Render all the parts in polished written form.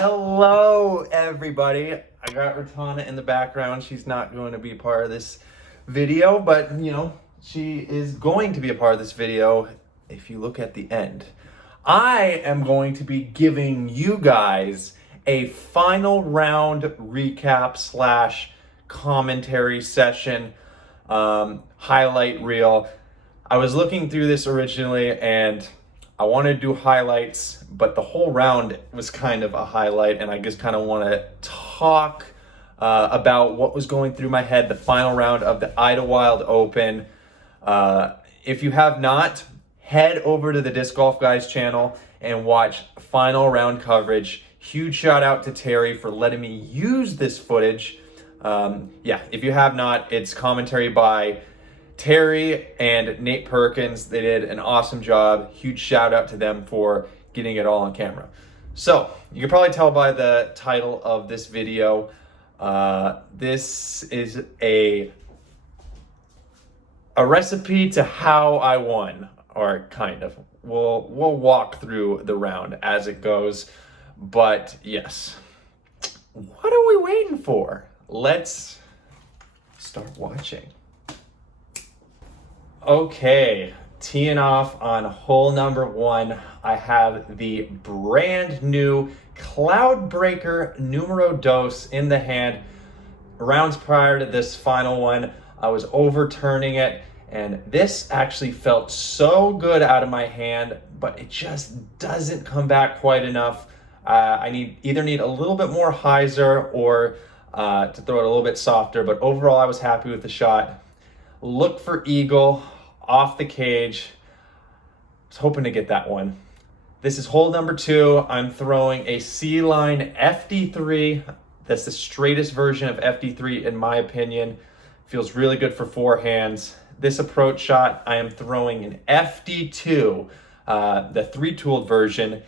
Hello, everybody. I got Ratana in the background. She's not going to be part of this video, but you know, she is going to be a part of this video if you look at the end. I am going to be giving you guys a final round recap slash commentary session, highlight reel. I was looking through this originally and I wanted to do highlights, but the whole round was kind of a highlight, and I just kind of want to talk about what was going through my head, the final round of the IDLEWILD Open. If you have not, head over to the Disc Golf Guys channel and watch final round coverage. Huge shout out to Terry for letting me use this footage. Yeah, if you have not, it's commentary by Terry and Nate Perkins. They did an awesome job. Huge shout out to them for getting it all on camera. So you can probably tell by the title of this video, this is a recipe to how I won, or kind of. We'll walk through the round as it goes, but yes, what are we waiting for? Let's start watching. Okay, teeing off on hole number one, I have the brand new Cloudbreaker Numero Dos in the hand. Rounds prior to this final one, I was overturning it, and this actually felt so good out of my hand, but it just doesn't come back quite enough. I either need a little bit more hyzer or to throw it a little bit softer, but overall I was happy with the shot. Look for eagle off the cage. I was hoping to get that one. This is hole number two. I'm throwing a C-Line FD3. That's the straightest version of FD3 in my opinion. Feels really good for forehands. This approach shot, I am throwing an FD2, the three-tooled version,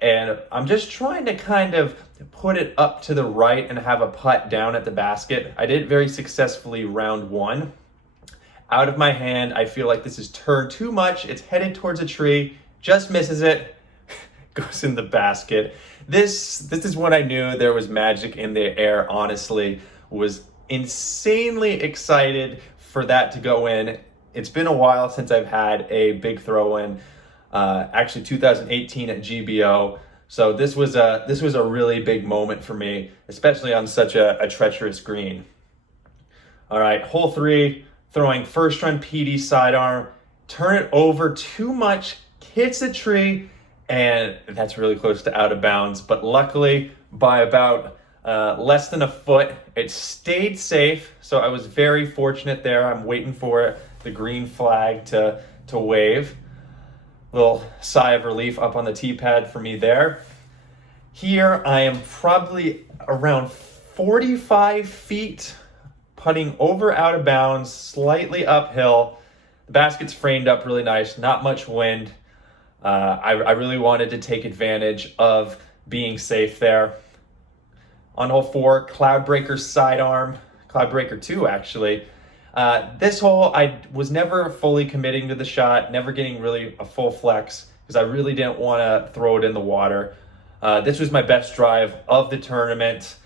and I'm just trying to kind of put it up to the right and have a putt down at the basket. I did it very successfully round one. Out of my hand, I feel like this is turned too much. It's headed towards a tree, just misses it, goes in the basket. This is when I knew there was magic in the air, honestly. Was insanely excited for that to go in. It's been a while since I've had a big throw in, actually 2018 at GBO. So this was a really big moment for me, especially on such a treacherous green. All right, hole three. Throwing first run PD sidearm, turn it over too much, hits the tree, and that's really close to out of bounds. But luckily, by about less than a foot, it stayed safe. So I was very fortunate there. I'm waiting for the green flag to wave. Little sigh of relief up on the tee pad for me there. Here, I am probably around 45 feet putting over out of bounds, slightly uphill. The basket's framed up really nice, not much wind. I really wanted to take advantage of being safe there. On hole four, Cloudbreaker sidearm, Cloudbreaker 2 actually. This hole, I was never fully committing to the shot, never getting really a full flex because I really didn't want to throw it in the water. This was my best drive of the tournament.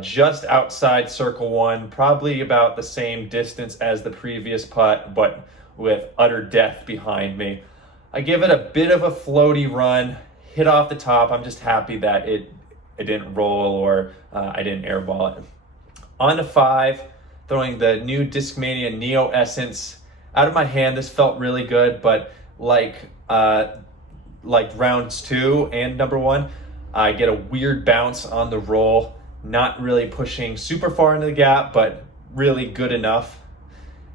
Just outside circle one, probably about the same distance as the previous putt, but with utter death behind me. I give it a bit of a floaty run, hit off the top. I'm just happy that it didn't roll or I didn't airball it. On to five, throwing the new Discmania Neo Essence. Out of my hand, this felt really good, but like rounds two and number one, I get a weird bounce on the roll. Not really pushing super far into the gap, but really good enough.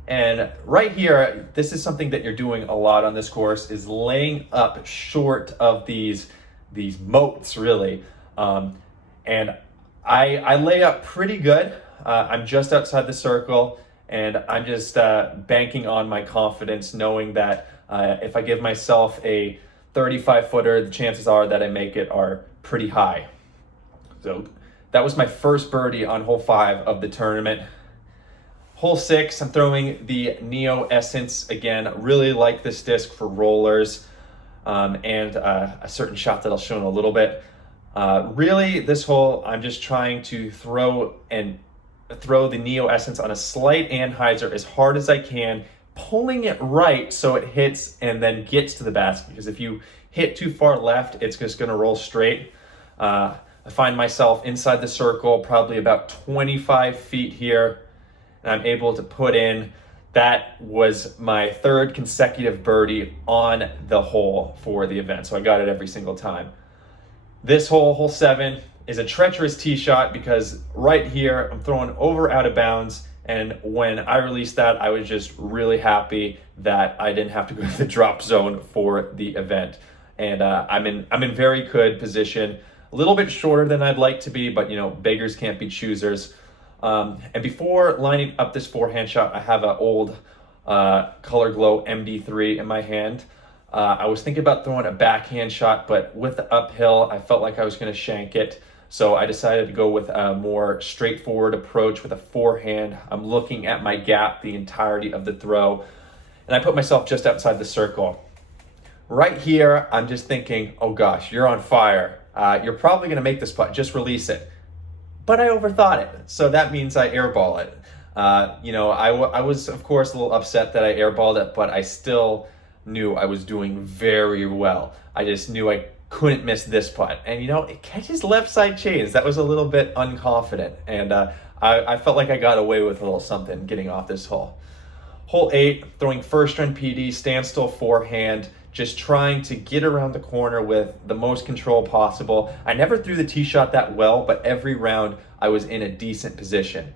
And right here, this is something that you're doing a lot on this course, is laying up short of these moats, really. And I lay up pretty good. I'm just outside the circle, and I'm just banking on my confidence, knowing that if I give myself a 35-footer, the chances are that I make it are pretty high. So that was my first birdie on hole five of the tournament. Hole six, I'm throwing the Neo Essence again. Really like this disc for rollers and a certain shot that I'll show in a little bit. Really, this hole, I'm just trying to throw the Neo Essence on a slight anhyzer as hard as I can, pulling it right so it hits and then gets to the basket. Because if you hit too far left, it's just going to roll straight. I find myself inside the circle, probably about 25 feet here, and I'm able to put in. That was my third consecutive birdie on the hole for the event, so I got it every single time. This hole, hole 7, is a treacherous tee shot because right here I'm throwing over out of bounds, and when I released that, I was just really happy that I didn't have to go to the drop zone for the event. And I'm in very good position. A little bit shorter than I'd like to be, but you know, beggars can't be choosers. And before lining up this forehand shot, I have an old Color Glow MD3 in my hand. I was thinking about throwing a backhand shot, but with the uphill, I felt like I was going to shank it. So I decided to go with a more straightforward approach with a forehand. I'm looking at my gap the entirety of the throw, and I put myself just outside the circle. Right here, I'm just thinking, oh gosh, you're on fire. You're probably going to make this putt, just release it. But I overthought it, so that means I airball it. You know, I was, of course, a little upset that I airballed it, but I still knew I was doing very well. I just knew I couldn't miss this putt. And, you know, it catches left side chains. That was a little bit unconfident, and I felt like I got away with a little something getting off this hole. Hole 8, throwing first run PD, standstill forehand, just trying to get around the corner with the most control possible. I never threw the tee shot that well, but every round I was in a decent position.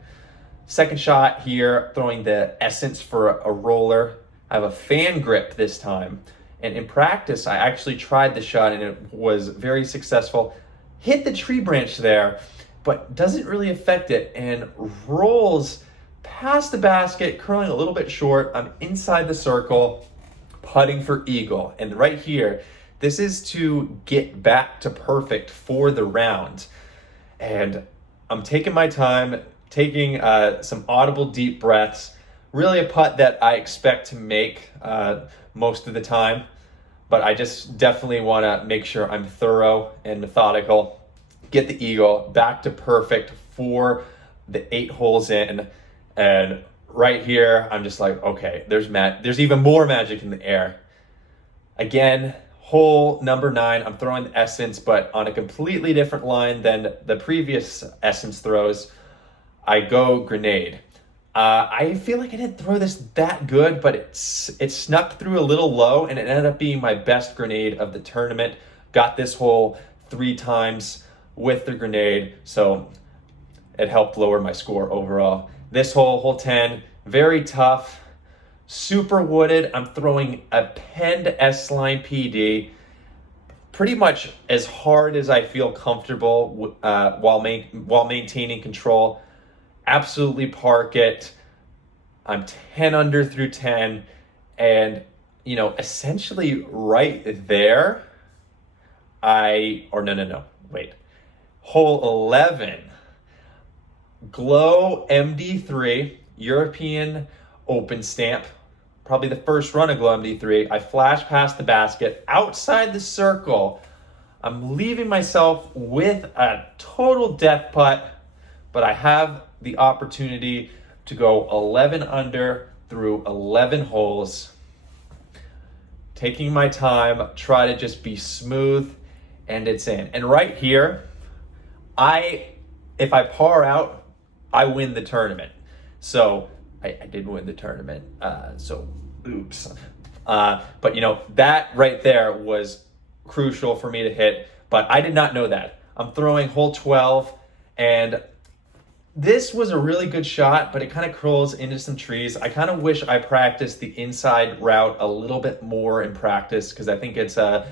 Second shot here, throwing the Essence for a roller. I have a fan grip this time. And in practice, I actually tried the shot and it was very successful. Hit the tree branch there, but doesn't really affect it and rolls past the basket, curling a little bit short. I'm inside the circle, putting for eagle. And right here, this is to get back to perfect for the round. And I'm taking my time, taking some audible deep breaths. Really a putt that I expect to make most of the time, but I just definitely want to make sure I'm thorough and methodical. Get the eagle back to perfect for the 8 holes in. And right here, I'm just like, okay, there's even more magic in the air. Again, hole number 9, I'm throwing the Essence, but on a completely different line than the previous Essence throws. I go grenade. I feel like I didn't throw this that good, but it snuck through a little low, and it ended up being my best grenade of the tournament. Got this hole 3 times with the grenade, so it helped lower my score overall. This hole, hole 10, very tough, super wooded. I'm throwing a penned S-line PD, pretty much as hard as I feel comfortable while maintaining control. Absolutely park it. I'm 10 under through 10, and you know, essentially right there, hole 11, Glow MD3, European Open stamp, probably the first run of Glow MD3. I flash past the basket, outside the circle. I'm leaving myself with a total death putt, but I have the opportunity to go 11 under through 11 holes. Taking my time, try to just be smooth, and it's in. And right here, if I par out, I win the tournament. So I did win the tournament, so oops. But you know, that right there was crucial for me to hit, but I did not know that. I'm throwing hole 12, and this was a really good shot, but it kind of curls into some trees. I kind of wish I practiced the inside route a little bit more in practice, because I think it's a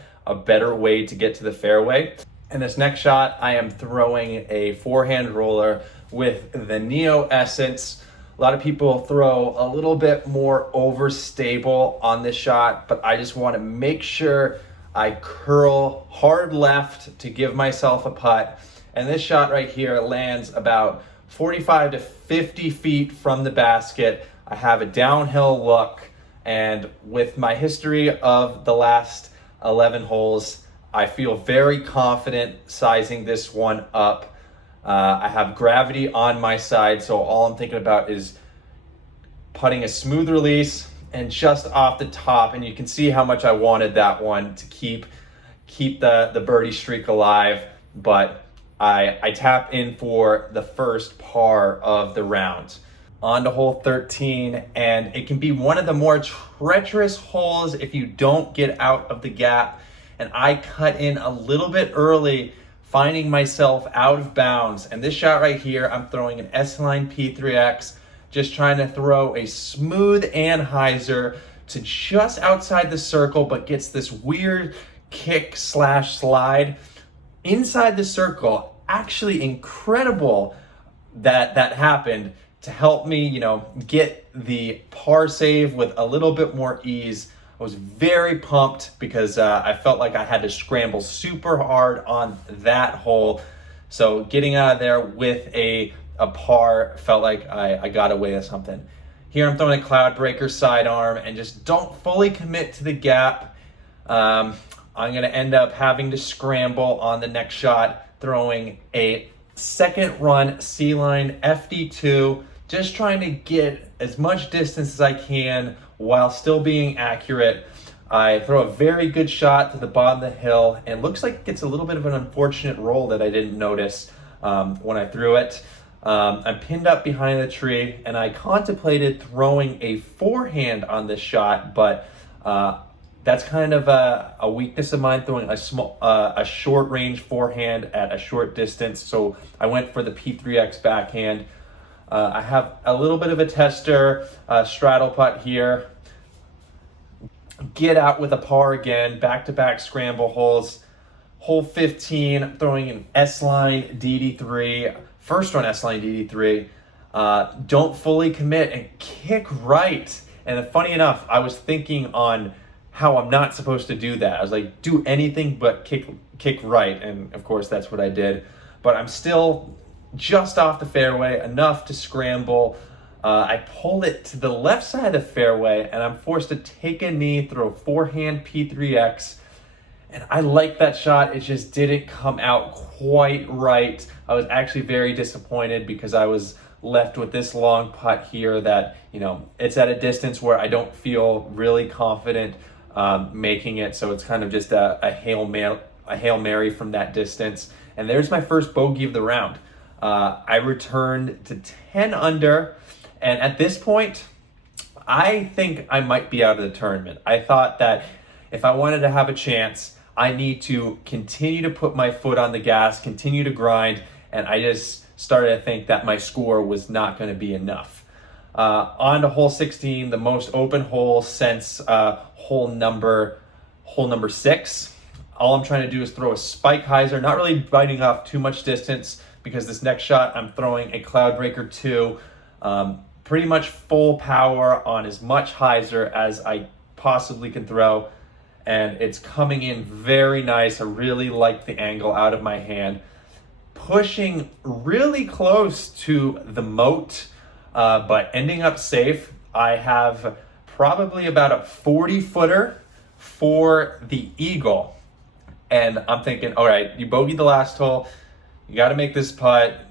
better way to get to the fairway. And this next shot, I am throwing a forehand roller with the Neo Essence. A lot of people throw a little bit more overstable on this shot, but I just want to make sure I curl hard left to give myself a putt. And this shot right here lands about 45 to 50 feet from the basket. I have a downhill look, and with my history of the last 11 holes, I feel very confident sizing this one up. I have gravity on my side, so all I'm thinking about is putting a smooth release and just off the top, and you can see how much I wanted that one to keep the birdie streak alive, but I tap in for the first par of the round. On to hole 13, and it can be one of the more treacherous holes if you don't get out of the gap, and I cut in a little bit early, finding myself out of bounds. And this shot right here, I'm throwing an S-Line P3X, just trying to throw a smooth anhyzer to just outside the circle, but gets this weird kick slash slide inside the circle. Actually incredible that happened to help me, get the par save with a little bit more ease. I was very pumped because I felt like I had to scramble super hard on that hole. So getting out of there with a par felt like I got away with something. Here I'm throwing a cloud breaker sidearm and just don't fully commit to the gap. I'm gonna end up having to scramble on the next shot, throwing a second run C-line FD2, just trying to get as much distance as I can while still being accurate. I throw a very good shot to the bottom of the hill, and looks like it gets a little bit of an unfortunate roll that I didn't notice when I threw it. I'm pinned up behind the tree, and I contemplated throwing a forehand on this shot, but that's kind of a weakness of mine, throwing a short range forehand at a short distance. So I went for the P3X backhand. I have a little bit of a tester straddle putt here. Get out with a par again, back-to-back scramble holes. Hole 15, I'm throwing an S-Line DD3, first run S-Line DD3. Don't fully commit and kick right. And funny enough, I was thinking on how I'm not supposed to do that. I was like, do anything but kick right. And of course, that's what I did. But I'm still just off the fairway, enough to scramble. I pull it to the left side of the fairway, and I'm forced to take a knee, throw forehand P3X. And I like that shot. It just didn't come out quite right. I was actually very disappointed because I was left with this long putt here that, it's at a distance where I don't feel really confident making it. So it's kind of just a Hail Mary from that distance. And there's my first bogey of the round. I returned to 10 under. And at this point, I think I might be out of the tournament. I thought that if I wanted to have a chance, I need to continue to put my foot on the gas, continue to grind, and I just started to think that my score was not going to be enough. On to hole 16, the most open hole since hole number 6. All I'm trying to do is throw a spike hyzer, not really biting off too much distance, because this next shot I'm throwing a cloud breaker 2. Pretty much full power on as much hyzer as I possibly can throw, and it's coming in very nice. I really like the angle out of my hand, pushing really close to the moat, but ending up safe. I have probably about a 40-footer for the eagle, and I'm thinking, all right, you bogeyed the last hole, you got to make this putt,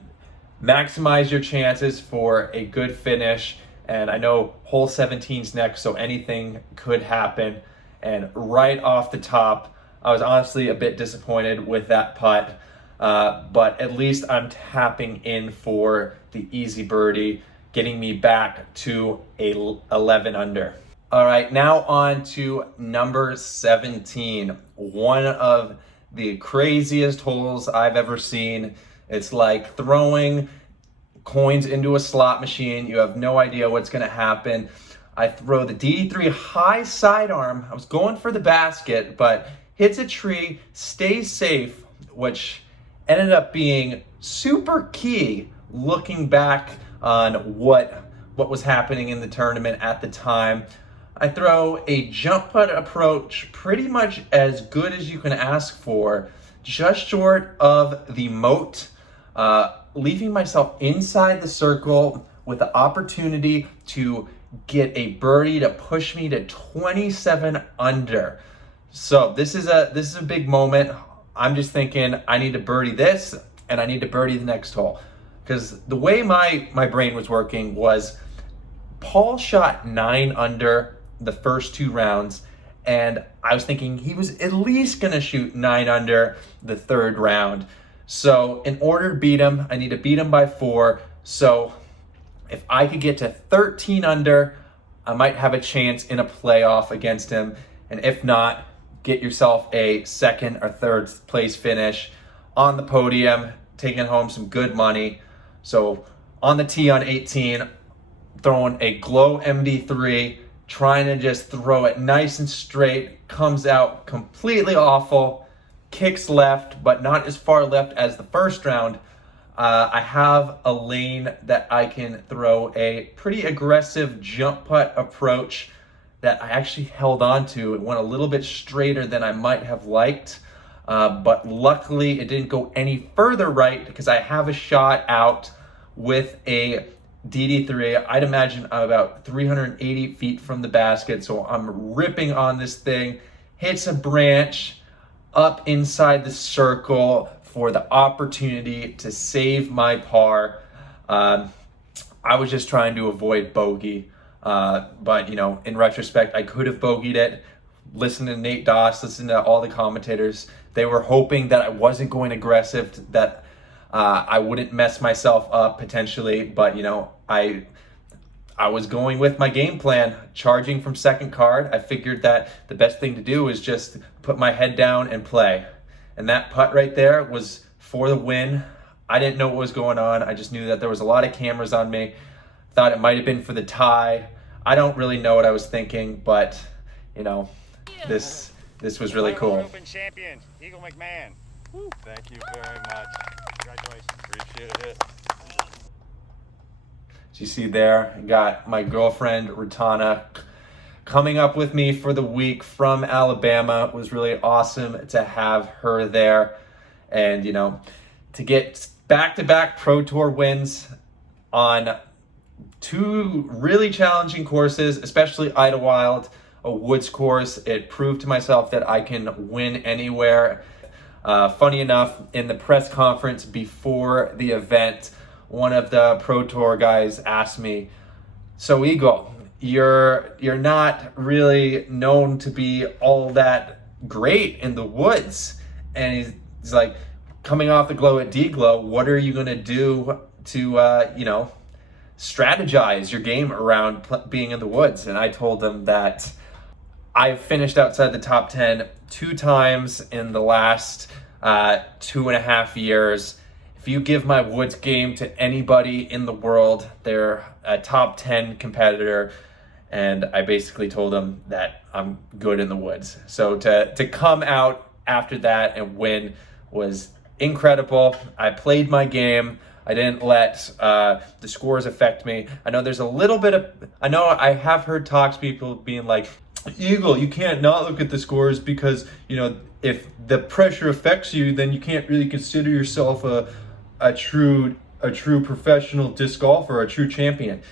maximize your chances for a good finish. And I know hole 17's next, so anything could happen. And right off the top, I was honestly a bit disappointed with that putt, but at least I'm tapping in for the easy birdie, getting me back to a 11 under. All right, now on to number 17, one of the craziest holes I've ever seen. It's like throwing coins into a slot machine. You have no idea what's going to happen. I throw the DD3 high sidearm. I was going for the basket, but hits a tree, stays safe, which ended up being super key looking back on what was happening in the tournament at the time. I throw a jump putt approach, pretty much as good as you can ask for, just short of the moat, leaving myself inside the circle with the opportunity to get a birdie to push me to 27 under. So this is a big moment. I'm just thinking I need to birdie this and I need to birdie the next hole. Because the way my brain was working was Paul shot 9 under the first 2 rounds, and I was thinking he was at least gonna shoot 9 under the 3rd round. So in order to beat him, I need to beat him by 4. So if I could get to 13 under, I might have a chance in a playoff against him. And if not, get yourself a 2nd or 3rd place finish on the podium, taking home some good money. So on the tee on 18, throwing a glow MD3, trying to just throw it nice and straight, comes out completely awful, kicks left, but not as far left as the first round. I have a lane that I can throw a pretty aggressive jump putt approach that I actually held on to. It went a little bit straighter than I might have liked, but luckily it didn't go any further right because I have a shot out with a DD3. I'd imagine I'm about 380 feet from the basket, so I'm ripping on this thing, hits a branch up inside the circle for the opportunity to save my par. I was just trying to avoid bogey, but you know, in retrospect, I could have bogeyed it. Listen to Nate Doss, listen to all the commentators. They were hoping that I wasn't going aggressive, that I wouldn't mess myself up potentially, but you know, I was going with my game plan, charging from second card. I figured that the best thing to do is just put my head down and play. And that putt right there was for the win. I didn't know what was going on. I just knew that there was a lot of cameras on me. Thought it might have been for the tie. I don't really know what I was thinking, but you know, this was really cool. Open champion, Eagle McMahon. Woo. Thank you very much. Congratulations. Appreciate it. As you see there, I got my girlfriend, Ratana, coming up with me for the week from Alabama. It was really awesome to have her there. And, you know, to get back-to-back Pro Tour wins on 2 really challenging courses, especially IDLEWILD, a woods course. It proved to myself that I can win anywhere. Funny enough, in the press conference before the event, one of the Pro Tour guys asked me, "So Eagle, you're not really known to be all that great in the woods," and he's like, "Coming off the glow at D-Glow, what are you gonna do to you know, strategize your game around being in the woods?" And I told him that I've finished outside the top 10 2 times in the last 2.5 years. If you give my woods game to anybody in the world, they're a top 10 competitor. And I basically told him that I'm good in the woods. So to come out after that and win was incredible. I played my game. I didn't let the scores affect me. I know there's a little bit of, I have heard talks, people being like, "Eagle, you can't not look at the scores because, you know, if the pressure affects you, then you can't really consider yourself a true professional disc golfer, a true champion."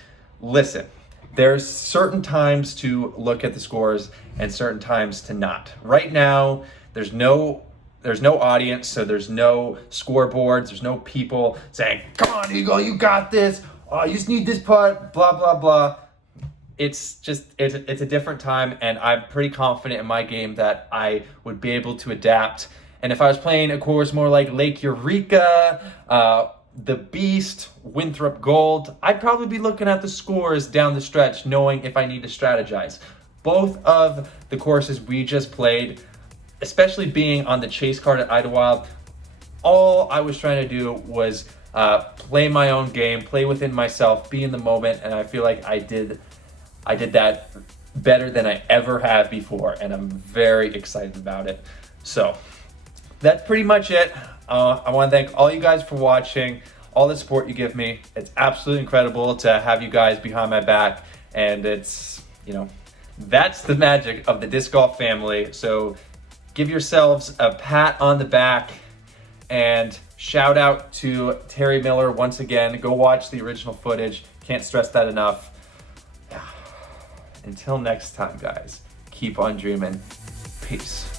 Listen, there's certain times to look at the scores and certain times to not. Right now, there's no audience, so there's no scoreboards, there's no people saying, "Come on, Eagle, you got this. Oh, you just need this putt, blah, blah, blah." It's a different time, and I'm pretty confident in my game that I would be able to adapt. And if I was playing a course more like Lake Eureka, the Beast, Winthrop Gold, I'd probably be looking at the scores down the stretch, knowing if I need to strategize. Both of the courses we just played, especially being on the chase card at IDLEWILD, all I was trying to do was play my own game, play within myself, be in the moment, and I feel like I did that better than I ever have before, and I'm very excited about it. So that's pretty much it. I want to thank all you guys for watching, all the support you give me. It's absolutely incredible to have you guys behind my back, and it's, you know, that's the magic of the disc golf family. So give yourselves a pat on the back, and shout out to Terry Miller once again. Go watch the original footage. Can't stress that enough. Until next time, guys, keep on dreaming. Peace.